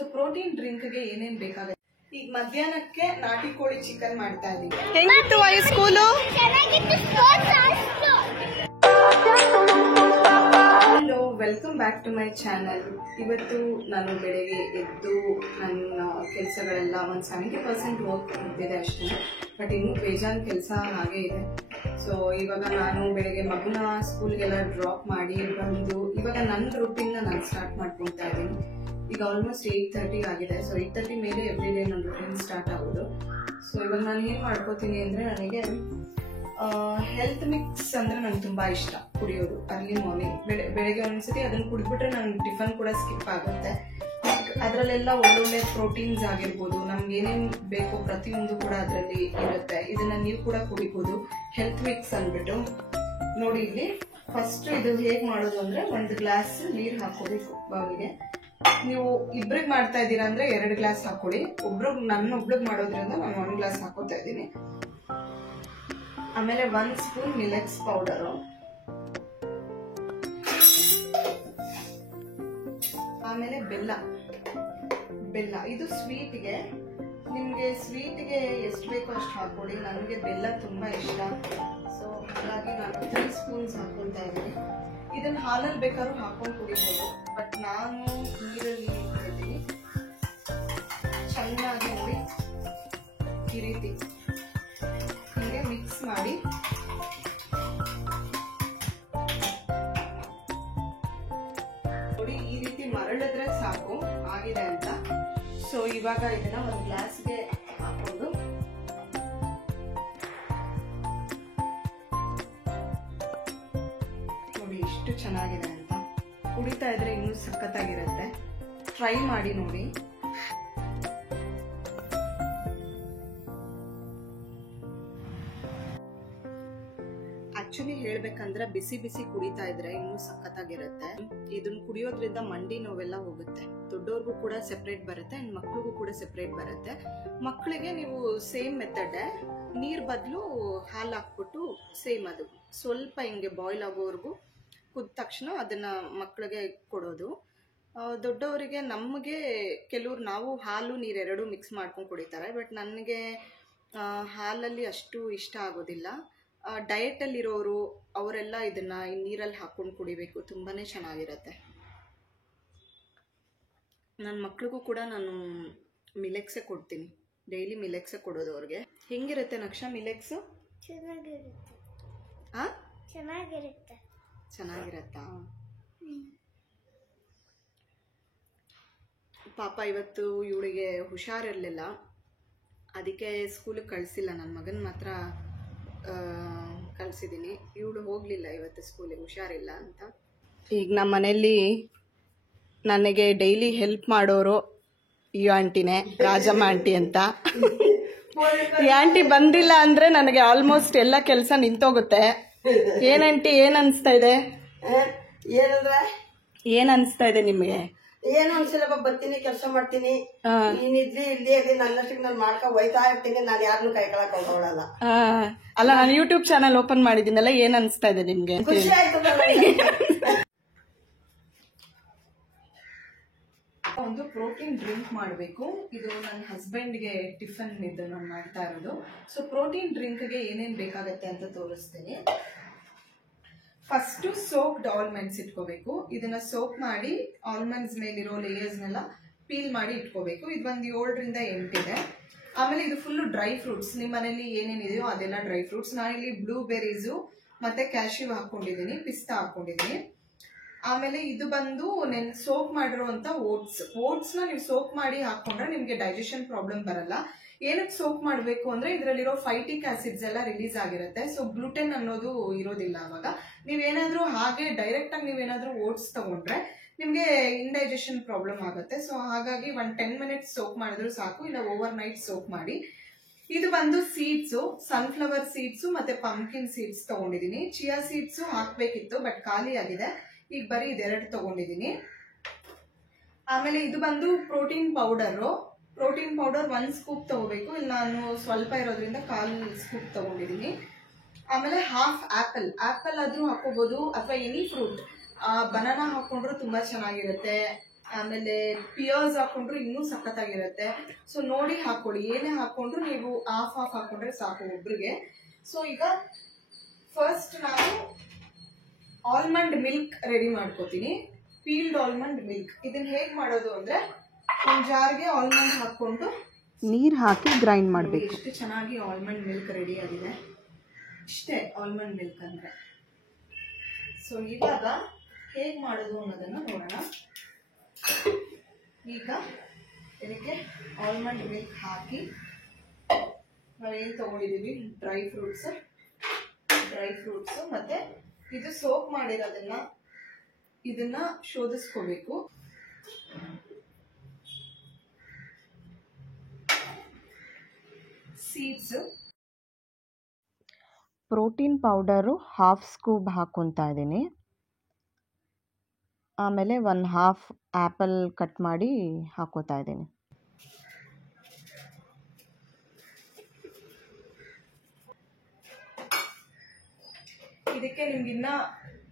So protein drink ಗೆ ಏನೇನ್ ಬೇಕಾಗುತ್ತೆ? ಈಗ ಮಧ್ಯಾಹ್ನಕ್ಕೆ ನಾಟಿ ಕೋಳಿ ಚಿಕನ್ ಮಾಡ್ತಾ ಇದೀವಿ. ಹೆಂಗಿತ್ತು school? Hello, welcome back to my channel. ಇವತ್ತು ನಾನು ಬೆಳಗ್ಗೆ ಎದ್ದು ನನ್ನ ಕೆಲಸಗಳೆಲ್ಲ ಒಂದು 70% ವರ್ಕ್ ಮುಗಿದಿದೆ ಅಷ್ಟೇ, ಬಟ್ ಇನ್ನೂ ಬೇಜಾನ್ ಕೆಲಸ ಹಾಗೆ ಇದೆ. ಸೊ ಇವಾಗ ನಾನು ಬೆಳಗ್ಗೆ ಮಗುನ ಸ್ಕೂಲ್ಗೆಲ್ಲ ಡ್ರಾಪ್ ಮಾಡಿ ಬಂದು ಇವಾಗ ನನ್ನ ರೂಟೀನ್ ನಾನು ಸ್ಟಾರ್ಟ್ ಮಾಡ್ಕೊತಾ ಇದ್ದೀನಿ. ಈಗ ಆಲ್ಮೋಸ್ಟ್ 8:30 ಆಗಿದೆ. ಸೊ 8:30 ಮೇಲೆ ಎವ್ರಿ ಡೇ ನನ್ನ ರೂಟೀನ್ ಸ್ಟಾರ್ಟ್ ಆಗೋದು. ಸೊ ಇವಾಗ ನಾನು ಏನು ಮಾಡ್ಕೋತೀನಿ ಅಂದರೆ, ನನಗೆ ಹೆಲ್ತ್ ಮಿಕ್ಸ್ ಅಂದರೆ ನನಗೆ ತುಂಬ ಇಷ್ಟ ಕುಡಿಯೋದು. ಅರ್ಲಿ ಮಾರ್ನಿಂಗ್ ಬೆಳಗ್ಗೆ ಒಂದ್ಸತಿ ಅದನ್ನು ಕುಡಿದ್ಬಿಟ್ರೆ ನನ್ನ ಟಿಫನ್ ಕೂಡ ಸ್ಕಿಪ್ ಆಗುತ್ತೆ. ಅದರಲ್ಲೆಲ್ಲ ಒಳ್ಳೊಳ್ಳೆ ಪ್ರೋಟೀನ್ಸ್ ಆಗಿರ್ಬೋದು, ನಮ್ಗೆ ಏನೇನು ಬೇಕೋ ಪ್ರತಿಯೊಂದು ಕೂಡ ಅದರಲ್ಲಿ ಇರುತ್ತೆ. ಇದನ್ನ ನೀವು ಕೂಡ ಕುಡಿಬೋದು. ಹೆಲ್ತ್ ಮಿಕ್ಸ್ ಅಂದ್ಬಿಟ್ಟು ನೋಡಿ, ಇಲ್ಲಿ ಫಸ್ಟ್ ಇದು ಹೇಗೆ ಮಾಡೋದು ಅಂದರೆ, 1 ಗ್ಲಾಸ್ ನೀರು ಹಾಕೋಬೇಕು ಬೌಲ್ಗೆ. ನೀವು ಇಬ್ರಿಗೆ ಮಾಡ್ತಾ ಇದ್ದೀರಾ ಅಂದ್ರೆ 2 ಗ್ಲಾಸ್ ಹಾಕೊಳ್ಳಿ. ನನ್ನೊಬ್ಳಿಗೆ ಮಾಡೋದ್ರಿಂದ ನಾನು 1 ಗ್ಲಾಸ್ ಹಾಕೋತಾ ಇದ್ದೀನಿ. ಆಮೇಲೆ 1 ಸ್ಪೂನ್ ಮಿಲೆಟ್ಸ್ ಪೌಡರು, ಆಮೇಲೆ ಬೆಲ್ಲ. ಇದು ಸ್ವೀಟ್ಗೆ, ನಿಮ್ಗೆ ಸ್ವೀಟ್ಗೆ ಎಷ್ಟು ಬೇಕೋ ಅಷ್ಟು ಹಾಕೊಳ್ಳಿ. ನನಗೆ ಬೆಲ್ಲ ತುಂಬಾ ಇಷ್ಟ, ಸೊ ಹಾಗಾಗಿ ನಾನು 3 ಸ್ಪೂನ್ಸ್ ಹಾಕೊಳ್ತಾ ಇದ್ದೀನಿ. ಇದನ್ನ ಹಾಲಲ್ಲಿ ಬೇಕಾದ್ರೂ ಹಾಕೊಂಡು ಕುಡಿಬೋದು, ಬಟ್ ನಾನು ನೀರಲ್ಲಿ ಕುಡಿತೀನಿ. ಚೆನ್ನಾಗಿ ನೋಡಿ ಈ ರೀತಿ ಹೀಗೆ ಮಿಕ್ಸ್ ಮಾಡಿ ನೋಡಿ, ಈ ರೀತಿ ಮರಳಿದ್ರೆ ಸಾಕು ಆಗಿದೆ ಅಂತ. ಸೊ ಇವಾಗ ಇದನ್ನ 1 ಗ್ಲಾಸ್ಗೆ ಹಾಕೊಂಡು ನೋಡಿ ಎಷ್ಟು ಚೆನ್ನಾಗಿದೆ ಅಂತ. ಕುಡಿತಾ ಇದ್ರೆ ಇನ್ನೂ ಸಖತ್ತಾಗಿರುತ್ತೆ. ಟ್ರೈ ಮಾಡಿ ನೋಡಿ. ಆಕ್ಚುಲಿ ಹೇಳ್ಬೇಕಂದ್ರೆ ಬಿಸಿ ಬಿಸಿ ಕುಡಿತಾ ಇದ್ರೆ ಇನ್ನೂ ಸಖತ್ತಾಗಿರುತ್ತೆ. ಇದನ್ನ ಕುಡಿಯೋದ್ರಿಂದ ಮಂಡಿ ನೋವೆಲ್ಲ ಹೋಗುತ್ತೆ. ದೊಡ್ಡವ್ರಿಗೂ ಕೂಡ ಸೆಪರೇಟ್ ಬರುತ್ತೆ ಅಂಡ್ ಮಕ್ಳಿಗೂ ಕೂಡ ಸೆಪರೇಟ್ ಬರುತ್ತೆ. ಮಕ್ಕಳಿಗೆ ನೀವು ಸೇಮ್ ಮೆಥಡ್, ನೀರ್ ಬದಲು ಹಾಲು ಹಾಕ್ಬಿಟ್ಟು ಸೇಮ್ ಅದು ಸ್ವಲ್ಪ ಹಿಂಗೆ ಬಾಯ್ಲ್ ಆಗೋವರೆಗೂ ಕುದ್ದ ತಕ್ಷಣ ಅದನ್ನ ಮಕ್ಕಳಿಗೆ ಕೊಡೋದು. ದೊಡ್ಡವರಿಗೆ, ನಮಗೆ ಕೆಲವ್ರು ನಾವು ಹಾಲು ನೀರು ಎರಡೂ ಮಿಕ್ಸ್ ಮಾಡ್ಕೊಂಡು ಕುಡಿತಾರೆ, ಬಟ್ ನನಗೆ ಹಾಲಲ್ಲಿ ಅಷ್ಟು ಇಷ್ಟ ಆಗೋದಿಲ್ಲ. ಡಯಟಲ್ಲಿರೋರು ಅವರೆಲ್ಲ ಇದನ್ನ ನೀರಲ್ಲಿ ಹಾಕೊಂಡು ಕುಡಿಬೇಕು, ತುಂಬಾನೇ ಚೆನ್ನಾಗಿರುತ್ತೆ. ನನ್ನ ಮಕ್ಳಿಗೂ ಕೂಡ ನಾನು ಮಿಲೆಕ್ಸೇ ಕೊಡ್ತೀನಿ, ಡೈಲಿ ಮಿಲೆಕ್ಸೇ ಕೊಡೋದು ಅವ್ರಿಗೆ. ಹೆಂಗಿರುತ್ತೆ ನಕ್ಷ ಮಿಲೆಕ್ಸು? ಚೆನ್ನಾಗಿರತ್ತಾ? ಪಾಪ ಇವತ್ತು ಇವಳಿಗೆ ಹುಷಾರಿರಲಿಲ್ಲ, ಅದಕ್ಕೆ ಸ್ಕೂಲಿಗೆ ಕಳಿಸಿಲ್ಲ. ನನ್ನ ಮಗನ ಮಾತ್ರ ಕಳಿಸಿದ್ದೀನಿ. ಇವಳು ಹೋಗಲಿಲ್ಲ ಇವತ್ತು ಸ್ಕೂಲಿಗೆ, ಹುಷಾರಿಲ್ಲ ಅಂತ. ಈಗ ನಮ್ಮ ಮನೆಯಲ್ಲಿ ನನಗೆ ಡೈಲಿ ಹೆಲ್ಪ್ ಮಾಡೋರು ಈ ಆಂಟಿನೇ, ರಾಜಮ್ಮ ಆಂಟಿ ಅಂತ. ಈ ಆಂಟಿ ಬಂದಿಲ್ಲ ಅಂದರೆ ನನಗೆ ಆಲ್ಮೋಸ್ಟ್ ಎಲ್ಲ ಕೆಲಸ ನಿಂತೋಗುತ್ತೆ. ಏನಂಟಿ, ಏನ್ ಅನ್ಸ್ತಾ ಇದೆ? ಏನ್ ಅನ್ಸ್ತಾ ಇದೆ ನಿಮಗೆ? ಏನು ಅನ್ಸಿಲ್ಲ, ಬರ್ತೀನಿ, ಕೆಲಸ ಮಾಡ್ತೀನಿ. ನೀನಿದ್ಲಿ ಇಲ್ಲಿ ಅಲ್ಲಿ ನನ್ನಷ್ಟಿಗೆ ನಾನು ಮಾಡ್ಕೊಂಡು ಹೋಯ್ತಾ ಇರ್ತೀನಿ. ನಾನು ಯಾರನ್ನು ಕೈಕೊಳಕ್ ಹೋಗೋಳಲ್ಲ. ಅಲ್ಲ, ನಾನು ಯೂಟ್ಯೂಬ್ ಚಾನಲ್ ಓಪನ್ ಮಾಡಿದ್ದೀನಲ್ಲ, ಏನ್ ಅನ್ಸ್ತಾ ಇದೆ ನಿಮ್ಗೆ? ಖುಷಿ ಆಯ್ತು. ಒಂದು ಪ್ರೋಟೀನ್ ಡ್ರಿಂಕ್ ಮಾಡಬೇಕು. ಇದು ನನ್ನ ಹಸ್ಬೆಂಡ್ಗೆ ಟಿಫನ್ ಇದು ನಾನು ಮಾಡ್ತಾ ಇರೋದು. ಸೊ ಪ್ರೋಟೀನ್ ಡ್ರಿಂಕ್ಗೆ ಏನೇನ್ ಬೇಕಾಗತ್ತೆ ಅಂತ ತೋರಿಸ್ತೀನಿ. ಫಸ್ಟ್ ಸೋಕ್ಡ್ ಆಲ್ಮಂಡ್ಸ್ ಇಟ್ಕೋಬೇಕು. ಇದನ್ನ ಸೋಕ್ ಮಾಡಿ ಆಲ್ಮಂಡ್ಸ್ ಮೇಲಿರೋ ಲೇಯರ್ಸ್ನೆಲ್ಲ ಪೀಲ್ ಮಾಡಿ ಇಟ್ಕೋಬೇಕು. ಇದು ಒಂದು 7ರಿಂದ 8 ಇದೆ. ಆಮೇಲೆ ಇದು ಫುಲ್ಲು ಡ್ರೈ ಫ್ರೂಟ್ಸ್, ನಿಮ್ಮ ಮನೇಲಿ ಏನೇನಿದೆಯೋ ಅದೆಲ್ಲ ಡ್ರೈ ಫ್ರೂಟ್ಸ್. ನಾನಿಲ್ಲಿ ಬ್ಲೂಬೆರೀಸು ಮತ್ತೆ ಕ್ಯಾಶ್ಯೂ ಹಾಕೊಂಡಿದ್ದೀನಿ, ಪಿಸ್ತಾ ಹಾಕೊಂಡಿದ್ದೀನಿ. ಆಮೇಲೆ ಇದು ಬಂದು ಸೋಕ್ ಮಾಡಿರುವಂತ ಓಟ್ಸ್ನ ನೀವು ಸೋಕ್ ಮಾಡಿ ಹಾಕೊಂಡ್ರೆ ನಿಮ್ಗೆ ಡೈಜೆಷನ್ ಪ್ರಾಬ್ಲಮ್ ಬರಲ್ಲ. ಏನಕ್ಕೆ ಸೋಕ್ ಮಾಡಬೇಕು ಅಂದ್ರೆ, ಇದರಲ್ಲಿರೋ ಫೈಟಿಕ್ ಆಸಿಡ್ಸ್ ಎಲ್ಲ ರಿಲೀಸ್ ಆಗಿರುತ್ತೆ. ಸೊ ಗ್ಲೂಟೆನ್ ಅನ್ನೋದು ಇರೋದಿಲ್ಲ. ಅವಾಗ ನೀವೇನಾದ್ರೂ ಹಾಗೆ ಡೈರೆಕ್ಟ್ ಆಗಿ ನೀವೇನಾದ್ರೂ ಓಟ್ಸ್ ತಗೊಂಡ್ರೆ ನಿಮ್ಗೆ ಇಂಡೈಜೆಷನ್ ಪ್ರಾಬ್ಲಮ್ ಆಗುತ್ತೆ. ಸೊ ಹಾಗಾಗಿ 10 ಮಿನಿಟ್ಸ್ ಸೋಕ್ ಮಾಡಿದ್ರು ಸಾಕು, ಇಲ್ಲ ಓವರ್ ನೈಟ್ ಸೋಕ್ ಮಾಡಿ. ಇದು ಬಂದು ಸೀಡ್ಸು, ಸನ್ಫ್ಲವರ್ ಸೀಡ್ಸು ಮತ್ತೆ ಪಂಪ್ಕಿನ್ ಸೀಡ್ಸ್ ತಗೊಂಡಿದ್ದೀನಿ. ಚಿಯಾ ಸೀಡ್ಸು ಹಾಕ್ಬೇಕಿತ್ತು, ಬಟ್ ಖಾಲಿ ಆಗಿದೆ. ಈಗ ಬರೀ ಇದೆರಡು ತಗೊಂಡಿದ್ದೀನಿ. ಆಮೇಲೆ ಇದು ಬಂದು ಪ್ರೋಟೀನ್ ಪೌಡರ್ 1 ಸ್ಕೂಪ್ ತಗೋಬೇಕು. ಇಲ್ಲಿ ನಾನು ಸ್ವಲ್ಪ ಇರೋದ್ರಿಂದ 1/4 ಸ್ಕೂಪ್ ತಗೊಂಡಿದ್ದೀನಿ. ಆಮೇಲೆ ಹಾಫ್ ಆಪಲ್ ಆದ್ರೂ ಹಾಕೋಬಹುದು, ಅಥವಾ ಎನಿ ಫ್ರೂಟ್. ಬನಾನಾ ಹಾಕೊಂಡ್ರು ತುಂಬಾ ಚೆನ್ನಾಗಿರುತ್ತೆ. ಆಮೇಲೆ ಪಿಯರ್ಸ್ ಹಾಕೊಂಡ್ರು ಇನ್ನೂ ಸಖತ್ತಾಗಿರುತ್ತೆ. ಸೊ ನೋಡಿ ಹಾಕೊಳ್ಳಿ, ಏನೇ ಹಾಕೊಂಡ್ರು ನೀವು ಹಾಫ್ ಹಾಕೊಂಡ್ರೆ ಸಾಕು ಒಬ್ರಿಗೆ. ಸೊ ಈಗ ಫಸ್ಟ್ ನಾನು ಆಲ್ಮಂಡ್ ಮಿಲ್ಕ್ ರೆಡಿ ಮಾಡ್ಕೋತೀನಿ. ಪೀಲ್ಡ್ ಆಲ್ಮಂಡ್ ಮಿಲ್ಕ್ ಇದನ್ನ ಹೇಗೆ ಮಾಡೋದು ಅಂದ್ರೆ, ಒಂದು ಜಾರ್ಗೆ ಆಲ್ಮಂಡ್ ಹಾಕೊಂಡು ನೀರು ಹಾಕಿ ಗ್ರೈಂಡ್ ಮಾಡಬೇಕು. ಎಷ್ಟು ಚೆನ್ನಾಗಿ ಆಲ್ಮಂಡ್ ಮಿಲ್ಕ್ ರೆಡಿ ಆಗಿದೆ. ಇಷ್ಟೇ ಆಲ್ಮಂಡ್ ಮಿಲ್ಕ್ ಅಂದ್ರೆ. ಸೊ ಇವಾಗ ಹೇಗೆ ಮಾಡೋದು ಅನ್ನೋದನ್ನ ನೋಡೋಣ. ಈಗ ಇದಕ್ಕೆ ಆಲ್ಮಂಡ್ ಮಿಲ್ಕ್ ಹಾಕಿ ನಾವೇನು ತಗೊಂಡಿದ್ದೀವಿ ಡ್ರೈ ಫ್ರೂಟ್ಸ್ ಮತ್ತೆ ಇದು ಸೋಕ್ ಮಾಡಿರೋದನ್ನ ಇದನ್ನ ಶೋಧಿಸ್ಕೋಬೇಕು. Seeds, protein powder half scoop ಹಾಕ್ಕೊತಾ ಇದ್ದೀನಿ. ಆಮೇಲೆ 1/2 ಆ್ಯಪಲ್ ಕಟ್ ಮಾಡಿ ಹಾಕೋತಾ ಇದ್ದೀನಿ. ಇದಕ್ಕೆ ನಿಮ್ಗಿನ್ನ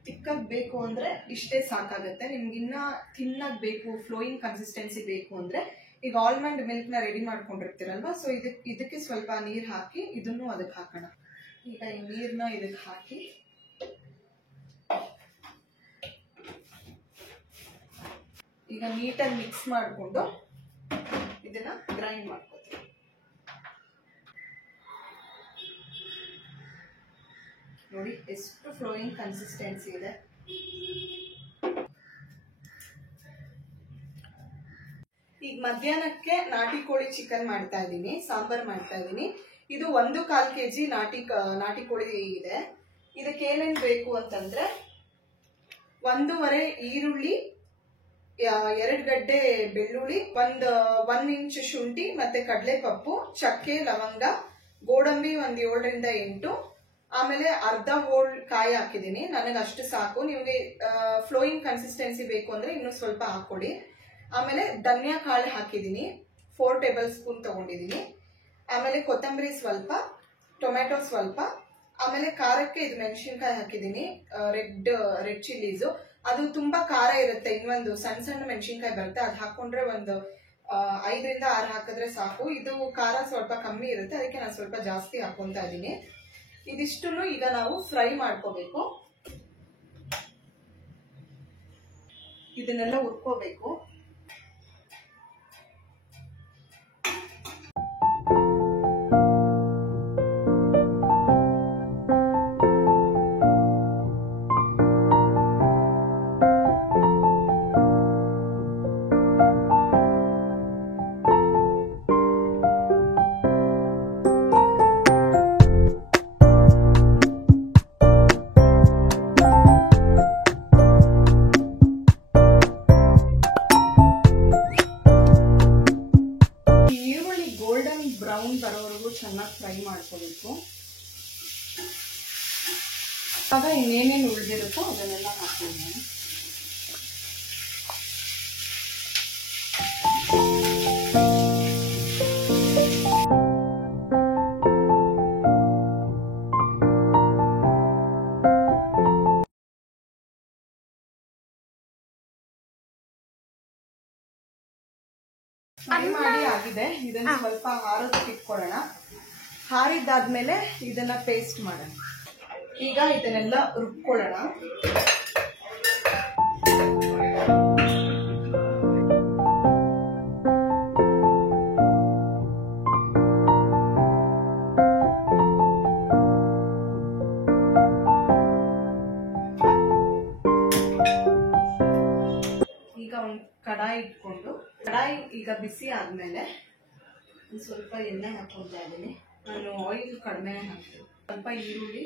ತಿಕ್ಕಾಗಿ ಬೇಕು ಅಂದ್ರೆ ಇಷ್ಟೇ ಸಾಕಾಗುತ್ತೆ. ನಿಮ್ಗಿನ್ನ ತಿನ್ನಾಗಿ ಬೇಕು, ಫ್ಲೋಯಿಂಗ್ ಕನ್ಸಿಸ್ಟೆನ್ಸಿ ಬೇಕು ಅಂದ್ರೆ ಈಗ ಆಲ್ಮಂಡ್ ಮಿಲ್ಕ್ ನ ರೆಡಿ ಮಾಡ್ಕೊಂಡಿರ್ತೀರಲ್ವಾ, ಸೊ ಇದಕ್ಕೆ ಸ್ವಲ್ಪ ನೀರ್ ಹಾಕಿ ಇದನ್ನು ಅದಕ್ಕೆ ಹಾಕೋಣ. ಈಗ ಈ ನೀರ್ನ ಇದಕ್ಕೆ ಹಾಕಿ ಈಗ ನೀಟಾಗಿ ಮಿಕ್ಸ್ ಮಾಡಿಕೊಂಡು ಇದನ್ನ ಗ್ರೈಂಡ್ ಮಾಡ್ಕೊತೀವಿ. ನೋಡಿ ಎಷ್ಟು ಫ್ಲೋಯಿಂಗ್ ಕನ್ಸಿಸ್ಟೆನ್ಸಿ ಇದೆ. ಈಗ ಮಧ್ಯಾಹ್ನಕ್ಕೆ ನಾಟಿ ಕೋಳಿ ಚಿಕನ್ ಮಾಡ್ತಾ ಇದ್ದೀನಿ, ಸಾಂಬಾರ್ ಮಾಡ್ತಾ ಇದ್ದೀನಿ. ಇದು 1/4 kg ನಾಟಿ ಕೋಳಿ ಇದೆ. ಇದಕ್ಕೆ ಏನೇನು ಬೇಕು ಅಂತಂದ್ರೆ 1.5 ಈರುಳ್ಳಿ, 2 ಗಡ್ಡೆ ಬೆಳ್ಳುಳ್ಳಿ, 1 ಇಂಚ್ ಶುಂಠಿ ಮತ್ತೆ ಕಡಲೆಪಪ್ಪು, ಚಕ್ಕೆ, ಲವಂಗ, ಗೋಡಂಬಿ 7 ರಿಂದ 8, ಆಮೇಲೆ ಅರ್ಧ ಹೋಳ್ ಕಾಯಿ ಹಾಕಿದೀನಿ. ನನಗೆ ಅಷ್ಟು ಸಾಕು. ನಿಮ್ಗೆ ಫ್ಲೋಯಿಂಗ್ ಕನ್ಸಿಸ್ಟೆನ್ಸಿ ಬೇಕು ಅಂದ್ರೆ ಇನ್ನೂ ಸ್ವಲ್ಪ ಹಾಕೊಳ್ಳಿ. ಆಮೇಲೆ ಧನಿಯಾ ಕಾಳು ಹಾಕಿದೀನಿ, 4 ಟೇಬಲ್ ಸ್ಪೂನ್ ತಗೊಂಡಿದೀನಿ. ಆಮೇಲೆ ಕೊತ್ತಂಬರಿ ಸ್ವಲ್ಪ, ಟೊಮೆಟೊ ಸ್ವಲ್ಪ, ಆಮೇಲೆ ಖಾರಕ್ಕೆ ಇದು ಮೆಣಸಿನ್ಕಾಯಿ ಹಾಕಿದೀನಿ, ರೆಡ್ ಚಿಲ್ಲೀಸು. ಅದು ತುಂಬಾ ಖಾರ ಇರುತ್ತೆ. ಇನ್ನೊಂದು ಸಣ್ಣ ಸಣ್ಣ ಮೆಣಸಿನ್ಕಾಯಿ ಬರುತ್ತೆ, ಅದು ಹಾಕೊಂಡ್ರೆ ಒಂದು 5 ರಿಂದ 6 ಹಾಕಿದ್ರೆ ಸಾಕು. ಇದು ಖಾರ ಸ್ವಲ್ಪ ಕಮ್ಮಿ ಇರುತ್ತೆ, ಅದಕ್ಕೆ ನಾನು ಸ್ವಲ್ಪ ಜಾಸ್ತಿ ಹಾಕೊಂತಾ ಇದ್ದೀನಿ. ಇದಿಷ್ಟನ್ನು ಈಗ ನಾವು ಫ್ರೈ ಮಾಡ್ಕೋಬೇಕು. ಇದನ್ನೆಲ್ಲ ಹುರ್ಕೋಬೇಕು. ಬ್ರೌನ್ ಬರೋವರೆಗೂ ಚೆನ್ನಾಗಿ ಫ್ರೈ ಮಾಡ್ಕೋಬೇಕು. ಆಗ ಇನ್ನೇನೇನು ಉಳಿದಿರುತ್ತೋ ಅದನ್ನೆಲ್ಲ ಹಾಕ್ತೀನಿ. ಫ್ರೈ ಮಾಡಿ ಆಗಿದೆ. ಇದನ್ನ ಸ್ವಲ್ಪ ಹಾರೋದಕ್ಕೆ ಇಟ್ಕೊಳ್ಳೋಣ. ಹಾರಿದ್ದಾದ್ಮೇಲೆ ಇದನ್ನ ಪೇಸ್ಟ್ ಮಾಡೋಣ. ಈಗ ಇದನ್ನೆಲ್ಲ ರುಬ್ಕೊಳ್ಳೋಣ. ಈಗ ಒಂದು ಕಡಾಯಿ ಇಟ್ಕೊಂಡು, ಕಡಾಯಿ ಈಗ ಬಿಸಿ ಆದ್ಮೇಲೆ ಸ್ವಲ್ಪ ಎಣ್ಣೆ ಹಾಕೊಳ್ತಾ ಇದ್ದೀನಿ. ನಾನು ಆಯಿಲ್ ಕಡಿಮೆ ಹಾಕ್ತೀನಿ. ಸ್ವಲ್ಪ ಈರುಳ್ಳಿ,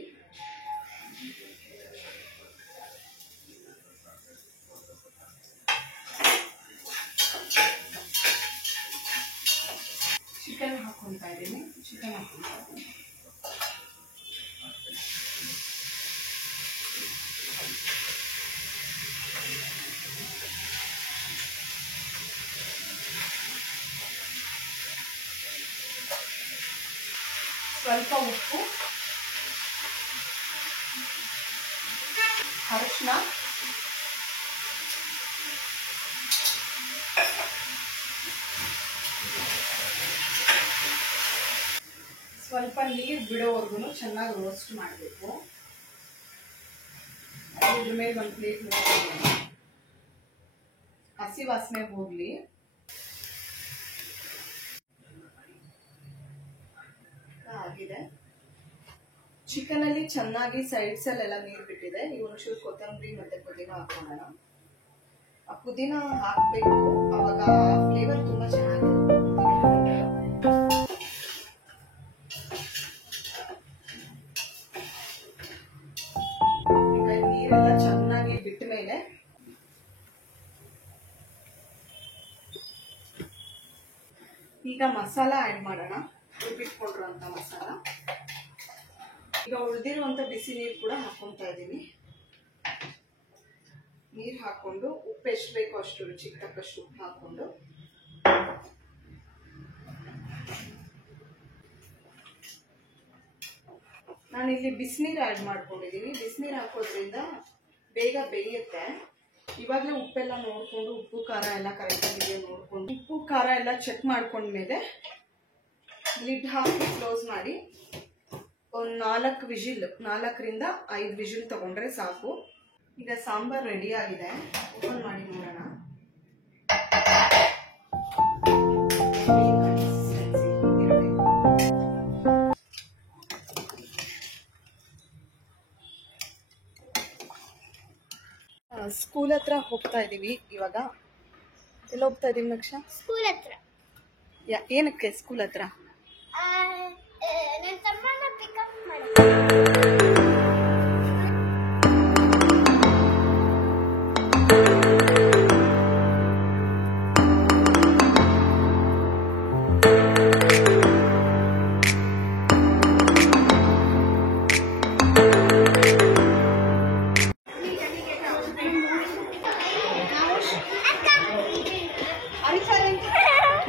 ಚಿಕನ್ ಹಾಕೊಳ್ತಾ ಇದ್ದೀನಿ. ಸ್ವಲ್ಪ ಉಪ್ಪು, ಅರಿಶಿನ, ಸ್ವಲ್ಪ ನೀರು ಬಿಡೋವರೆಗೂ ಚೆನ್ನಾಗಿ ರೋಸ್ಟ್ ಮಾಡಬೇಕು. ಇದ್ರ ಮೇಲೆ ಒಂದು ಪ್ಲೇಟ್ ಹಸಿ ವಾಸನೆ ಹೋಗ್ಲಿ. ಆಗಿದೆ. ಚಿಕನ್ ಅಲ್ಲಿ ಚೆನ್ನಾಗಿ ಸೈಡ್ಸ್ ಅಲ್ಲೆಲ್ಲ ನೀರು ಬಿಟ್ಟಿದೆ. ಈಗ ಒಂಚೂರು ಕೊತ್ತಂಬರಿ ಮತ್ತೆ ಪುದೀನ ಹಾಕೋಣ. ಆ ಪುದೀನ ಹಾಕ್ಬೇಕು, ಅವಾಗ ಫ್ಲೇವರ್ ತುಂಬಾ ಚೆನ್ನಾಗಿರುತ್ತೆ. ಈಗ ನೀರೆಲ್ಲ ಚೆನ್ನಾಗಿ ಬಿಟ್ಟ ಮೇಲೆ ಈಗ ಮಸಾಲ ಆಡ್ ಮಾಡೋಣ. ರುಬ್ಬಿಟ್ಕೊಂಡಿರುವಂತ ಮಸಾಲ. ಈಗ ಉಳಿದಿರುವಂತ ಬಿಸಿ ನೀರು ಕೂಡ ಹಾಕೊಂತಾ ಇದ್ದೀನಿ. ನೀರು ಹಾಕೊಂಡು ಉಪ್ಪು ಎಷ್ಟು ಬೇಕೋ ಅಷ್ಟು ರುಚಿಗೆ ತಕ್ಕಷ್ಟು ಉಪ್ಪು ಹಾಕೊಂಡು ನಾನಿಲ್ಲಿ ಬಿಸಿನೀರು ಆ್ಯಡ್ ಮಾಡ್ಕೊಂಡಿದ್ದೀನಿ. ಬಿಸಿನೀರು ಹಾಕೋದ್ರಿಂದ ಬೇಗ ಬೇಯುತ್ತೆ. ಇವಾಗಲೇ ಉಪ್ಪೆಲ್ಲ ನೋಡಿಕೊಂಡು ಉಪ್ಪು ಖಾರ ಎಲ್ಲ ಕರೆಕ್ಟಾಗಿದೆ ನೋಡಿಕೊಂಡು ಉಪ್ಪು ಖಾರ ಎಲ್ಲ ಚೆಕ್ ಮಾಡ್ಕೊಂಡ್ಮೇಲೆ ಲಿಡ್ ಹಾಕಿ ಕ್ಲೋಸ್ ಮಾಡಿ ಒಂದು 4 ವಿಜಿಲ್, 4ರಿಂದ 5 ವಿಜಿಲ್ ತಗೊಂಡ್ರೆ ಸಾಕು. ಈಗ ಸಾಂಬಾರ್ ರೆಡಿ ಆಗಿದೆ. ಓಪನ್ ಮಾಡಿ ನೋಡೋಣ. ಸ್ಕೂಲ್ ಹತ್ರ ಹೋಗ್ತಾ ಇದೀವಿ ಇವಾಗ. ಎಲ್ಲ ಹೋಗ್ತಾ ಇದೀವಿ ನಕ್ಷಾ? ಸ್ಕೂಲ್ ಹತ್ರ. ಏನಕ್ಕೆ ಸ್ಕೂಲ್ ಹತ್ರ? ನನ್ನ ತಮ್ಮನ ಪಿಕಪ್ ಮಾಡಿ.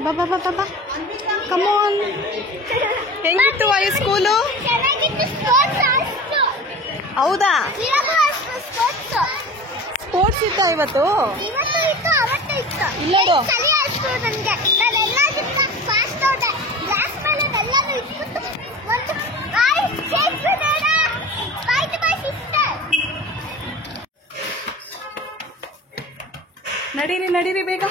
ಬಾ ಕಮ್ ಆನ್. ಹೆಂಗಿತ್ತು ಆ ಸ್ಕೂಲು? ಹೌದಾ? ಸ್ಪೋರ್ಟ್ಸ್ ಇತ್ತಾ ಇವತ್ತು? ಇಲ್ಲ ನಡೀರಿ ಬೇಗ.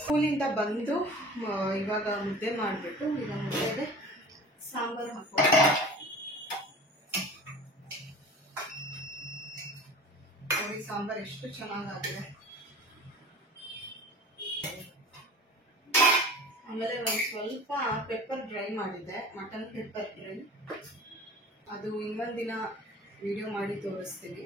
ಸ್ಕೂಲಿಂದ ಬಂದು ಇವಾಗ ಮುದ್ದೆ ಮಾಡಿಬಿಟ್ಟು ಈಗ ಮುದ್ದೆಗೆ ಸಾಂಬಾರು ಹಾಕೋಣ. ನೋಡಿ ಸಾಂಬಾರು ಎಷ್ಟು ಚೆನ್ನಾಗಾಗಿದೆ. ಆಮೇಲೆ ಒಂದು ಸ್ವಲ್ಪ ಪೆಪ್ಪರ್ ಡ್ರೈ ಮಾಡಿದ್ದೆ, ಮಟನ್ ಪೆಪ್ಪರ್ ಡ್ರೈ. ಅದು ಇನ್ನೊಂದಿನ ವಿಡಿಯೋ ಮಾಡಿ ತೋರಿಸ್ತೀನಿ.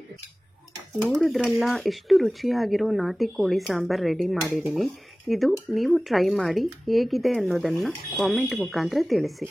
ನೋಡಿದ್ರಲ್ಲ ಎಷ್ಟು ರುಚಿಯಾಗಿರೋ ನಾಟಿ ಕೋಳಿ ಸಾಂಬಾರು ರೆಡಿ ಮಾಡಿದ್ದೀನಿ. ಇದು ನೀವು ಟ್ರೈ ಮಾಡಿ ಹೇಗಿದೆ ಅನ್ನೋದನ್ನು ಕಾಮೆಂಟ್ ಮುಖಾಂತರ ತಿಳಿಸಿ.